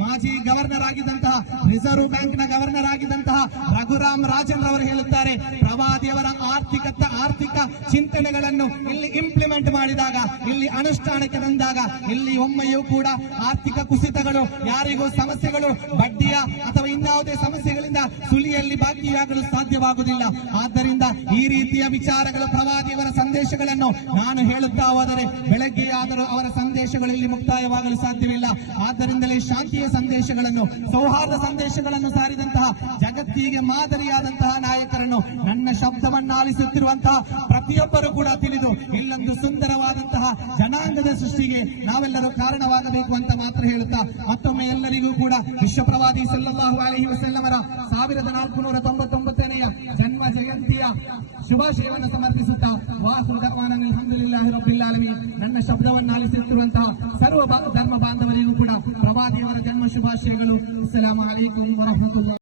ಮಾಜಿ governor ಆಗಿದ್ದಂತಹ reserve bank ನ governor ಆಗಿದ್ದಂತಹ Raghuram Rajan ಅವರು ಹೇಳುತ್ತಾರೆ, ಪ್ರವಾದಿಯವರ ಆರ್ಥಿಕ ಚಿಂತನೆಗಳನ್ನು ಇಲ್ಲಿ ಇಂಪ್ಲಿಮೆಂಟ್ ಮಾಡಿದಾಗ, ಇಲ್ಲಿ ಅನುಷ್ಠಾನಕ್ಕೆ ತಂದಾಗ, ಇಲ್ಲಿ ಒಮ್ಮೆಯೂ ಕೂಡ ಆರ್ಥಿಕ ಕುಸಿತಗಳು, ಯಾರಿಗೂ ಸಮಸ್ಯೆಗಳು, ಬಡ್ಡಿಯ ಅಥವಾ ಇನ್ಯಾವುದೇ ಸಮಸ್ಯೆಗಳಿಂದ ಸುಲಿಯಲ್ಲಿ ಬಾಕಿಯಾಗಲು ಸಾಧ್ಯವಾಗುವುದಿಲ್ಲ. ಆದ್ದರಿಂದ ಈ ರೀತಿಯ ವಿಚಾರಗಳು, ಪ್ರವಾದಿಯವರ ಸಂದೇಶಗಳನ್ನು ನಾನು ಹೇಳುತ್ತಾ ಹೋದರೆ ಬೆಳಗ್ಗೆಯಾದರೂ ಅವರ ಸಂದೇಶಗಳು ಇಲ್ಲಿ ಮುಕ್ತಾಯವಾಗಲು ಸಾಧ್ಯವಿಲ್ಲ. ಆದ್ದರಿಂದಲೇ ಶಾಂತಿಯ ಸಂದೇಶಗಳನ್ನು, ಸೌಹಾರ್ದ ಸಂದೇಶಗಳನ್ನು ಸಾರಿದಂತಹ ಜಗತ್ತಿಗೆ ಮಾದರಿಯಾದಂತಹ ನಾಯಕರನ್ನು ನನ್ನ ಶಬ್ದವನ್ನು ಆಲಿಸುತ್ತಿರುವಂತಹ ಪ್ರತಿಯೊಬ್ಬರು ಕೂಡ ತಿಳಿದು ಇಲ್ಲೊಂದು ಸುಂದರವಾದಂತಹ ಜನಾಂಗದ ಸೃಷ್ಟಿಗೆ ನಾವೆಲ್ಲರೂ ಕಾರಣವಾಗಬೇಕು ಅಂತ ಮಾತ್ರ ಹೇಳುತ್ತಾ, ಮತ್ತೊಮ್ಮೆ ಎಲ್ಲರಿಗೂ ಕೂಡ ವಿಶ್ವಪ್ರವಾದಿ ಸಲ್ಲಲ್ಲಾಹು ಅಲೈಹಿ ವಸಲ್ಲಮರ 1499ನೆಯ ಜನ್ಮ ಜಯಂತಿಯ ಶುಭಾಶಯವನ್ನು ಸಮರ್ಪಿಸುತ್ತಾ, ವಾಹಿರು ದಅವಾನಾ ಅಲ್ಹಮ್ದುಲಿಲ್ಲಾಹಿ ರಬ್ಬಿಲ್ ಆಲಮೀನ್. ನನ್ನ ಶಬ್ದವನ್ನು ಆಲಿಸುತ್ತಿರುವಂತಹ ಸರ್ವ ಧರ್ಮ ಬಾಂಧವರಿಗೂ ಕೂಡ ಪ್ರವಾದಿಯವರ ಜನ್ಮ ಶುಭಾಶಯಗಳು. ಅಸ್ಸಲಾಮು ಅಲೈಕುಂ ವರಹಮತುಲ್ಲಾಹಿ.